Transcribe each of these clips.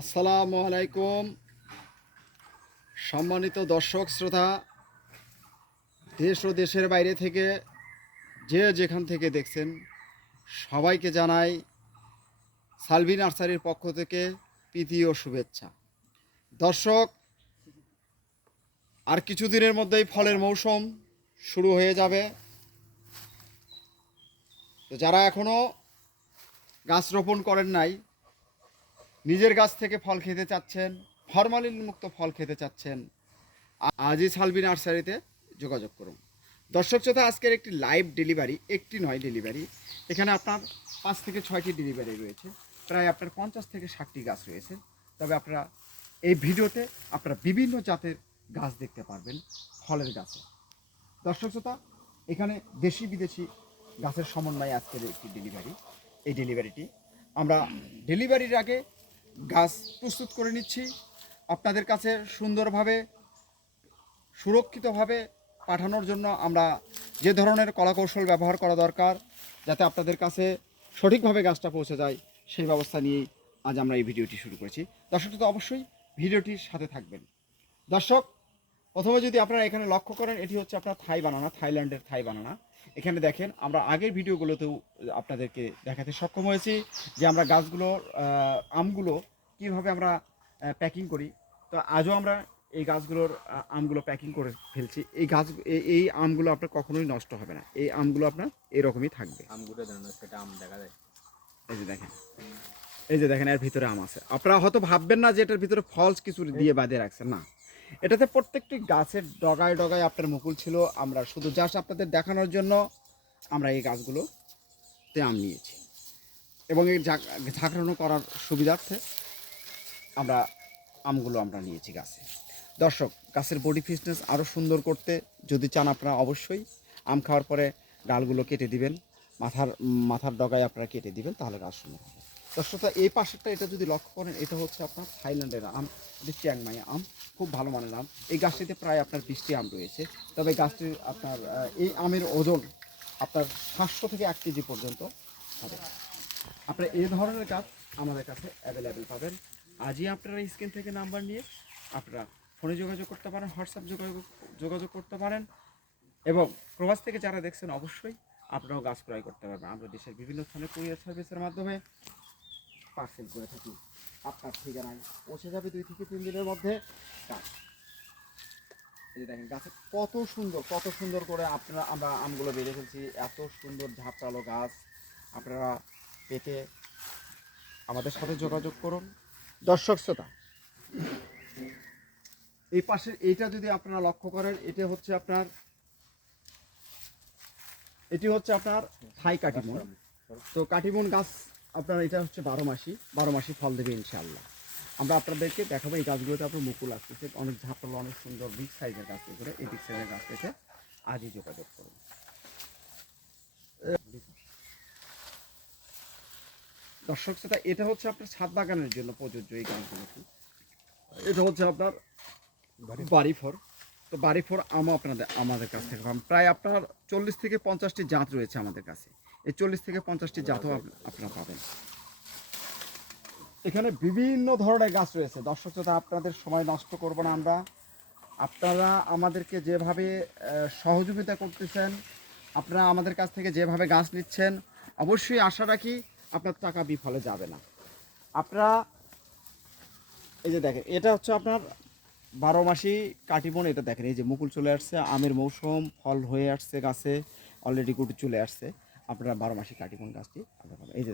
আসসালামু আলাইকুম সম্মানিত দর্শক শ্রোতা, দেশ ও দেশের বাইরে থেকে যে যেখান থেকে দেখছেন সবাইকে জানাই সালভি নার্সারির পক্ষ থেকে প্রীতি ও শুভেচ্ছা। দর্শক, আর কিছুদিনের মধ্যেই ফলের মৌসুম শুরু হয়ে যাবে। তো যারা এখনও গাছ রোপণ করেন নাই, নিজের গাছ থেকে ফল খেতে চাচ্ছেন, ফরমালিন মুক্ত ফল খেতে চাচ্ছেন, আজই সালভি নার্সারিতে যোগাযোগ করুন। দর্শক শ্রোতা, আজকের একটি লাইভ ডেলিভারি, একটি নয় ডেলিভারি, এখানে আপনার 5 থেকে 6টি ডেলিভারি রয়েছে, প্রায় আপনার 50 থেকে 60টি গাছ রয়েছে। তবে আপনারা এই ভিডিওতে আপনারা বিভিন্ন জাতের গাছ দেখতে পারবেন, ফলের গাছে। দর্শক শ্রোতা, এখানে দেশি বিদেশি গাছের সমন্বয়ে আজকের একটি ডেলিভারি। এই ডেলিভারিটি আমরা ডেলিভারির আগে গাছ প্রস্তুত করে নিচ্ছি, আপনাদের কাছে সুন্দরভাবে সুরক্ষিতভাবে পাঠানোর জন্য আমরা যে ধরনের কলাকৌশল ব্যবহার করা দরকার যাতে আপনাদের কাছে সঠিকভাবে গাছটা পৌঁছে যায়, সেই ব্যবস্থা নিয়েই আজ আমরা এই ভিডিওটি শুরু করেছি। দর্শক তো অবশ্যই ভিডিওটির সাথে থাকবেন। দর্শক, প্রথমে যদি আপনারা এখানে লক্ষ্য করেন, এটি হচ্ছে আপনার থাই বানানা, থাইল্যান্ডের থাই বানানা। এখানে দেখেন, আমরা আগের ভিডিওগুলোতেও আপনাদেরকে দেখাতে সক্ষম হয়েছি যে আমরা গাছগুলোর আমগুলো কীভাবে আমরা প্যাকিং করি। তো আজও আমরা এই গাছগুলোর আমগুলো প্যাকিং করে ফেলছি। এই আমগুলো আপনার কখনোই নষ্ট হবে না, এই আমগুলো আপনার এরকমই থাকবে। আমগুলো সেটা আম দেখা যায়। এই যে দেখেন, এই যে দেখেন, এর ভিতরে আম আছে। আপনারা হয়তো ভাববেন না যে এটার ভিতরে ফলস কিছু দিয়ে বাঁধে রাখছে, না, এটাতে প্রত্যেকটি গাছের ডগায় ডগায় আপনার মুকুল ছিল। আমরা শুধু জাস্ট আপনাদের দেখানোর জন্য আমরা এই গাছগুলোতে আম নিয়েছি, এবং এই ঝাঁকড়ানো করার সুবিধার্থে আমরা আমগুলো আমরা নিয়েছি গাছে। দর্শক, গাছের বডি ফিটনেস আরও সুন্দর করতে যদি চান, আপনারা অবশ্যই আম খাওয়ার পরে ডালগুলো কেটে দিবেন, মাথার ডগায় আপনারা কেটে দিবেন, তাহলে গাছ সুন্দর হবে। দর্শক, এই পাশেরটা, এটা যদি লক্ষ্য করেন, এটা হচ্ছে আপনার থাইল্যান্ডের আম, এটা চিয়াংমাই আম, খুব ভালো মানের আম। এই গাছটিতে প্রায় আপনার 20টি আম রয়েছে। তবে গাছটির আপনার এই আমের ওজন আপনার 500 থেকে 1 কেজি পর্যন্ত হবে। আপনারা এই ধরনের গাছ আমাদের কাছে অ্যাভেলেবেল পাবেন। আজই আপনারা স্ক্রিন থেকে নাম্বার নিয়ে আপনারা ফোনে যোগাযোগ করতে পারেন, হোয়াটসঅ্যাপ যোগাযোগ করতে পারেন, এবং প্রবাস থেকে যারা দেখছেন অবশ্যই আপনারাও গাছ ক্রয় করতে পারবেন। আমরা দেশের বিভিন্ন স্থানে কুরিয়ার সার্ভিসের মাধ্যমে পার্সেল করে থাকি, আপনার ঠিকানায় পৌঁছে যাবে 2 থেকে 3 দিনের মধ্যে গাছ। এই যে দেখেন, গাছে কত সুন্দর করে আমরা আমগুলো বেড়ে ফেলছি। এত সুন্দর ঝাপটালো গাছ। আপনারা পেতে আমাদের সাথে যোগাযোগ করুন। দর্শক শ্রোতা, এই পাশের এইটা যদি আপনারা লক্ষ্য করেন, এটি হচ্ছে আপনার থাই কাটিমন। তো কাটিমন গাছ আপনার এটা হচ্ছে 12 মাসি ফল দেবে ইনশাআল্লাহ। আমরা আপনাদেরকে দেখাবো এই গাছগুলোতে আপনার মুকুল আসতেছে, অনেক ঝাপটালো, অনেক সুন্দর বিগ সাইজের গাছ। করে এই বিগ সাইজের গাছ পেতে আজই যোগাযোগ করুন। দর্শক শ্রোতা, এটা হচ্ছে আপনার ছাদ বাগানের জন্য প্রযোজ্য এই গাছগুলো। এটা হচ্ছে আপনার বাড়িফোর। তো বাড়িফোর আমও আমাদের কাছ থেকে পাবেন। প্রায় আপনার 40 থেকে 50টি জাত রয়েছে আমাদের কাছে। এই 40 থেকে 50টি জাতও আপনারা পাবেন। এখানে বিভিন্ন ধরনের গাছ রয়েছে। দর্শক শ্রোতা, আপনাদের সময় নষ্ট করব না আমরা। আপনারা আমাদেরকে যেভাবে সহযোগিতা করতেছেন, আপনারা আমাদের কাছ থেকে যেভাবে গাছ নিচ্ছেন, অবশ্যই আশা রাখি আপনার টাকা বিফলে যাবে না। আপনারা এই যে দেখেন, এটা হচ্ছে আপনার 12 মাসি কাটিমন। এটা দেখেন, এই যে মুকুল চলে আসছে, আমের মৌসুম, ফল হয়ে আসছে, গাছে অলরেডি গুটি চলে আসছে। আপনারা 12 মাসি কাটিমন গাছটি আপনারা পাবেন। এই যে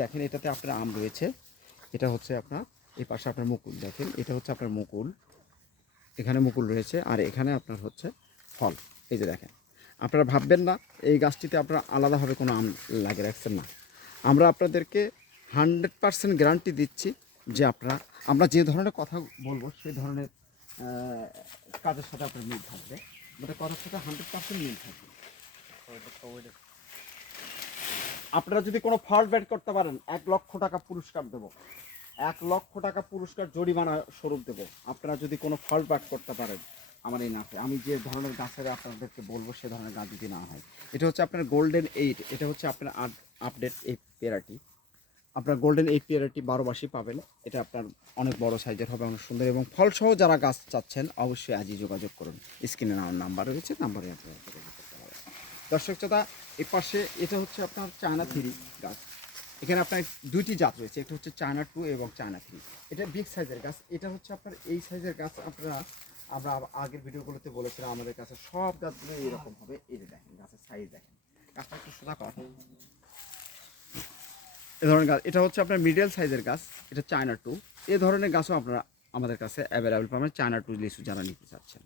দেখেন, এটাতে আপনার আম রয়েছে। এটা হচ্ছে আপনার এই পাশে আপনার মুকুল দেখেন, এটা হচ্ছে আপনার মুকুল, এখানে মুকুল রয়েছে, আর এখানে আপনার হচ্ছে ফল। এই যে দেখেন, আপনারা ভাববেন না এই গাছটিতে আপনারা আলাদাভাবে কোনো আম লাগিয়ে রাখছেন না। আমরা আপনাদেরকে 100% গ্যারান্টি দিচ্ছি যে আমরা যে ধরনের কথা বলবো সেই ধরনের কাজের সাথে আপনার মিল থাকবে, আমাদের কথার সাথে 100% মিল থাকবে। আপনারা যদি কোনো ফল্ট বের করতে পারেন, 1 লক্ষ টাকা পুরস্কার দেবো, 1 লক্ষ টাকা পুরস্কার জরিমানা স্বরূপ দেবো। আপনারা যদি কোনো ফল্ট বের করতে পারেন আমার এই নাচে, আমি যে ধরনের গাছের আপনাদেরকে বলবো সে ধরনের গাছ যদি না হয়। এটা হচ্ছে আপনার গোল্ডেন 8, এটা হচ্ছে আপনার আপডেট এই পেয়ারাটি। আপনার গোল্ডেন এই পেয়ারাটি 12 মাসই পাবেন। এটা আপনার অনেক বড় সাইজের হবে, অনেক সুন্দর এবং ফলসহ যারা গাছ চাচ্ছেন অবশ্যই আজই যোগাযোগ করুন। স্ক্রিনে নাম্বার রয়েছে, নাম্বারে আপনারা যোগাযোগ করতে পারেন। দর্শক শ্রোতা, এই পাশে এটা হচ্ছে আপনার চায়না 3 গাছ। এখানে আপনার দুইটি জাত রয়েছে, একটা হচ্ছে চায়না 2 এবং চায়না 3। এটা বিগ সাইজের গাছ। এটা হচ্ছে আপনার এই সাইজের গাছ। আমরা আগের ভিডিওগুলোতে বলেছিলাম আমাদের কাছে সব গাছগুলো এইরকম হবে। এই যে দেখেন গাছের সাইজ দেখেন, গাছটা একটু সোজা কর। এ ধরনের গাছ, এটা হচ্ছে আপনার মিডল সাইজের গাছ। এটা চায়না 2। এ ধরনের গাছও আপনারা আমাদের কাছে অ্যাভেলেবেল পাবেন, চায়না 2 লিচু যারা নিতে চাচ্ছেন।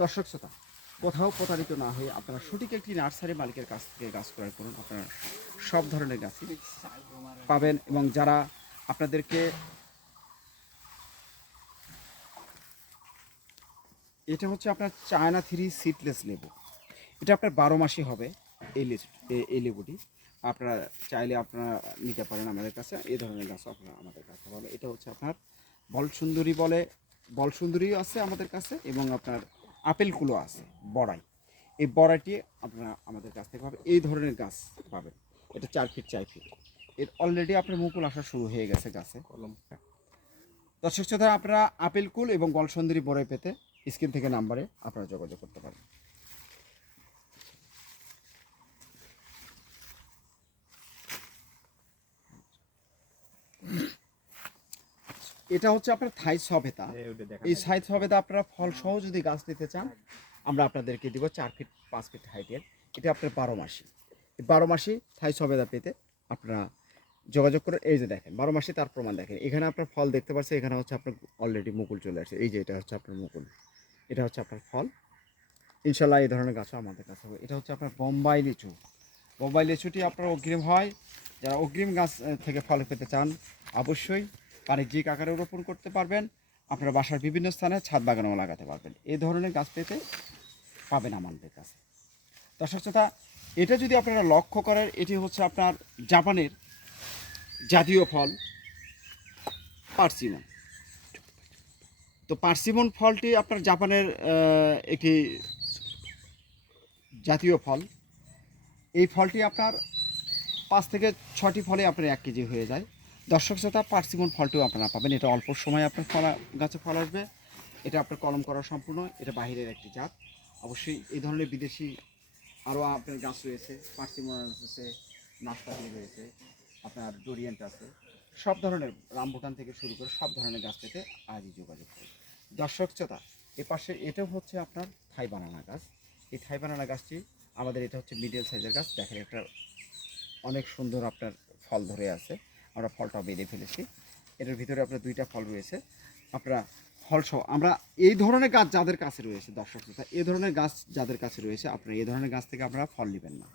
দর্শক শ্রোতা, কোথাও প্রতারিত না হয়ে আপনারা সঠিক একটি নার্সারি মালিকের কাছ থেকে গাছ ক্রয় করুন। আপনারা সব ধরনের গাছই পাবেন। এবং যারা আপনাদেরকে, এটা হচ্ছে আপনার চায়না 3 সিডলেস লেবু। এটা আপনার 12 মাসই হবে। এই লেবুটি আপনারা চাইলে আপনারা নিতে পারেন আমাদের কাছে। এই ধরনের গাছ আপনারা আমাদের কাছে পাবেন। এটা হচ্ছে আপনার বলসুন্দরী বলে, বলসুন্দরীও আছে আমাদের কাছে এবং আপনার আপেলগুলো আছে বড়াই। এই বড়াইটি আপনারা আমাদের কাছ থেকে পাবেন। এই ধরনের গাছ পাবেন। এটা 4 ফিট 4 ফিট। এর অলরেডি আপনার মুকুল আসা শুরু হয়ে গেছে গাছে। দর্শক শ্রোতা, আপনারা আপেল কুল এবং বলসুন্দরী বড়াই পেতে স্ক্রিন থেকে নাম্বারে আপনারা যোগাযোগ করতে পারেন। এটা হচ্ছে আপনার থাই সবেতা। এই থাই সবেতা আপনারা ফল সহ যদি গাছ নিতে চান আমরা আপনাদেরকে দিব 4 ফিট 5 ফিট হাইটের। এটা আপনার 12 মাসি। এই 12 মাসি থাই সবেদা পেতে আপনারা যোগাযোগ করে। এই যে দেখেন 12 মাসে তার প্রমাণ দেখেন। এখানে আপনার ফল দেখতে পাচ্ছেন, এখানে হচ্ছে আপনার অলরেডি মুকুল চলে আসে। এই যে এটা হচ্ছে আপনার মুকুল, এটা হচ্ছে আপনার ফল। ইনশাল্লাহ এই ধরনের গাছও আমাদের কাছে হবে। এটা হচ্ছে আপনার বোম্বাই লিচু। বোম্বাই লিচুটি আপনার অগ্রিম হয়। যারা অগ্রিম গাছ থেকে ফল পেতে চান অবশ্যই বাণিজ্যিক আকারে রোপণ করতে পারবেন। আপনার বাসার বিভিন্ন স্থানে ছাদ বাগানেও লাগাতে পারবেন। এই ধরনের গাছ পেতে পাবেন আমাদের কাছে। দর্শক শ্রোতা, এটা যদি আপনারা লক্ষ্য করেন, এটি হচ্ছে আপনার জাপানের জাতীয় ফল পার্সিমন। তো পার্সিমন ফলটি আপনার জাপানের একটি জাতীয় ফল। এই ফলটি আপনার 5 থেকে 6টি ফলে আপনার 1 কেজি হয়ে যায়। দর্শক শ্রোতা, পার্সিমন ফলটিও আপনারা পাবেন। এটা অল্প সময়ে আপনার গাছে ফল আসবে। এটা আপনার কলম করা সম্পূর্ণ। এটা বাহিরের একটি জাত। অবশ্যই এই ধরনের বিদেশি আরও আপনার গাছ রয়েছে, পার্সিমন আছে, নাশপাতি রয়েছে, আপনার ডোরিয়েন্ট আছে। সব ধরনের রামবুটান থেকে শুরু করে সব ধরনের গাছ পেতে আজই যোগাযোগ করুন। দর্শক শ্রোতা, এপাশে এটাও হচ্ছে আপনার থাই বানানা গাছ। এই থাই বানানা গাছটি আমাদের, এটা হচ্ছে মিডিয়াম সাইজের গাছ। দেখেন একটা অনেক সুন্দর আপনার ফল ধরে আছে। আমরা ফলটাও বেঁধে ফেলেছি। এটার ভিতরে আপনার 2টা ফল রয়েছে। আপনারা ফলসহ আমরা এই ধরনের গাছ যাদের কাছে রয়েছে, দর্শক শ্রোতা, এই ধরনের গাছ যাদের কাছে রয়েছে আপনারা এই ধরনের গাছ থেকে আপনারা ফল নেবেন না।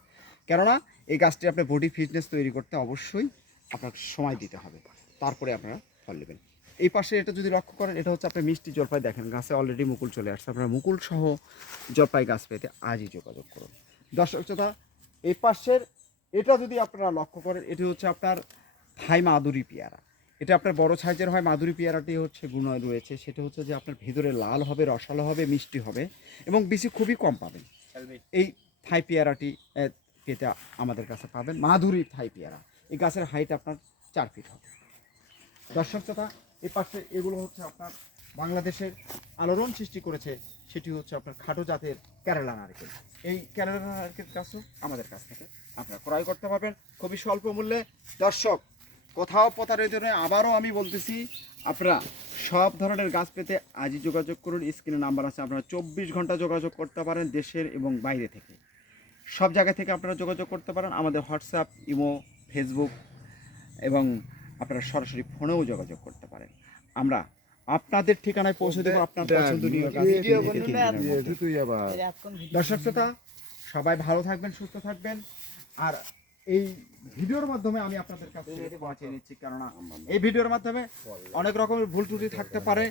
কেননা এই গাছটি আপনার বডি ফিটনেস তৈরি করতে অবশ্যই আপনার সময় দিতে হবে, তারপরে আপনারা ফল নেবেন। এই পাশে এটা যদি লক্ষ্য করেন, এটা হচ্ছে আপনার মিষ্টি জলপাই। দেখেন গাছে অলরেডি মুকুল চলে আসছে। আপনারা মুকুল সহ জলপাই গাছ পেতে আজই যোগাযোগ করুন। দর্শক শ্রোতা, এই পাশের এটা যদি আপনারা লক্ষ্য করেন, এটি হচ্ছে আপনার থাই মাধুরী পেয়ারা। এটা আপনার বড় সাইজের হয়। মাধুরী পেয়ারাটি হচ্ছে গুণ রয়েছে, সেটা হচ্ছে যে আপনার ভিতরে লাল হবে, রসালো হবে, মিষ্টি হবে এবং বেশি খুবই কম পাবেন। এই থাই পেয়ারাটি পেতে আমাদের কাছে পাবেন মাধুরী থাই পেয়ারা। এই গাছের হাইট আপনার 4 ফিট হবে। দর্শক শ্রোতা, এই পাশে এগুলো হচ্ছে আপনার বাংলাদেশের আলোড়ন সৃষ্টি করেছে, সেটি হচ্ছে আপনার খাটো জাতের কেরালা নারকেল। এই কেরালা নারকেল গাছও আমাদের কাছ থেকে আপনারা ক্রয় করতে পারবেন খুবই স্বল্প মূল্যে। দর্শক, কোথাও প্রতারিত নয়, আবারও আমি বলতেছি, আপনারা সব ধরনের গাছ পেতে আজই যোগাযোগ করুন। স্ক্রিনে নাম্বার আছে, আপনারা 24 ঘন্টা যোগাযোগ করতে পারেন দেশের এবং বাইরে থেকে। সব জায়গা থেকে আপনারা যোগাযোগ করতে পারেন। আমাদের হোয়াটসঅ্যাপ, ইমো, ফেসবুক এবং আপনারা সরাসরি ফোনেও যোগাযোগ করতে পারেন। আমরা আপনাদের ঠিকানায় পৌঁছে দেবো আপনার পছন্দনীয় গাছ। দর্শক শ্রোতা, সবাই ভালো থাকবেন, সুস্থ থাকবেন। আর এই ভিডিওর মাধ্যমে আমি আপনাদের কাছ থেকে পৌঁছে নিচ্ছি, কেননা এই ভিডিওর মাধ্যমে অনেক রকমের ভুল ত্রুটি থাকতে পারে।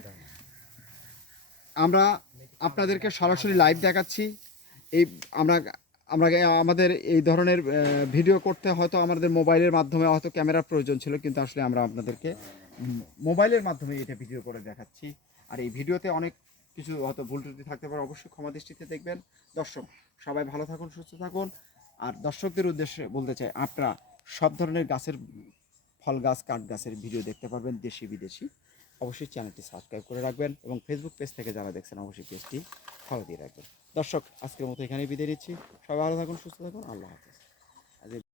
আমরা আপনাদেরকে সরাসরি লাইভ দেখাচ্ছি। এই আমরা আমাদের এই ধরনের ভিডিও করতে হয়তো আমাদের মোবাইলের মাধ্যমে হয়তো ক্যামেরার প্রয়োজন ছিল, কিন্তু আসলে আমরা আপনাদেরকে মোবাইলের মাধ্যমে এটা ভিডিও করে দেখাচ্ছি। আর এই ভিডিওতে অনেক কিছু হয়তো ভুল ত্রুটি থাকতে পারে, অবশ্যই ক্ষমা দৃষ্টিতে দেখবেন। দর্শক, সবাই ভালো থাকুন, সুস্থ থাকুন। আর দর্শকদের উদ্দেশ্যে বলতে চাই, আপনারা সব ধরনের গাছের, ফল গাছ, কাঠ গাছের ভিডিও দেখতে পারবেন, দেশি বিদেশি। অবশ্যই চ্যানেলটি সাবস্ক্রাইব করে রাখবেন এবং ফেসবুক পেজ থেকে যারা দেখছেন অবশ্যই পেজটি ফলো দিয়ে রাখবেন। দর্শক, আজকের মতো এখানেই বিদায় নিচ্ছি। সবাই ভালো থাকুন, সুস্থ থাকুন, আল্লাহ হাফেজ।